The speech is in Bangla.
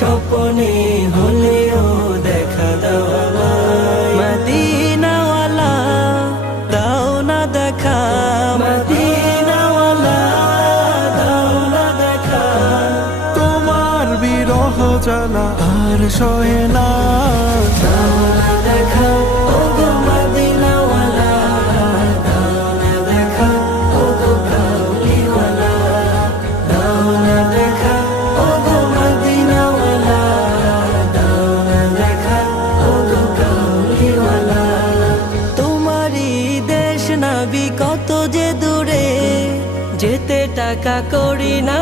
স্বপ্নে হলেও দেখা দাও আমায়। মদিনাওয়ালা দাও না দেখা, মদিনাওয়ালা দাও না দেখা। তোমার বিরহ জ্বালা আর সহে না, দাও না দেখা ওগো মদিনাওয়ালা, দাও না দেখা ওগো কামলিওয়ালা, দাও না দেখা ওগো মদিনাওয়ালা, দাও না দেখা ওগো কামলিওয়ালা। তোমারই দেশ নবী কত যে দূরে, যেতে টাকা করি না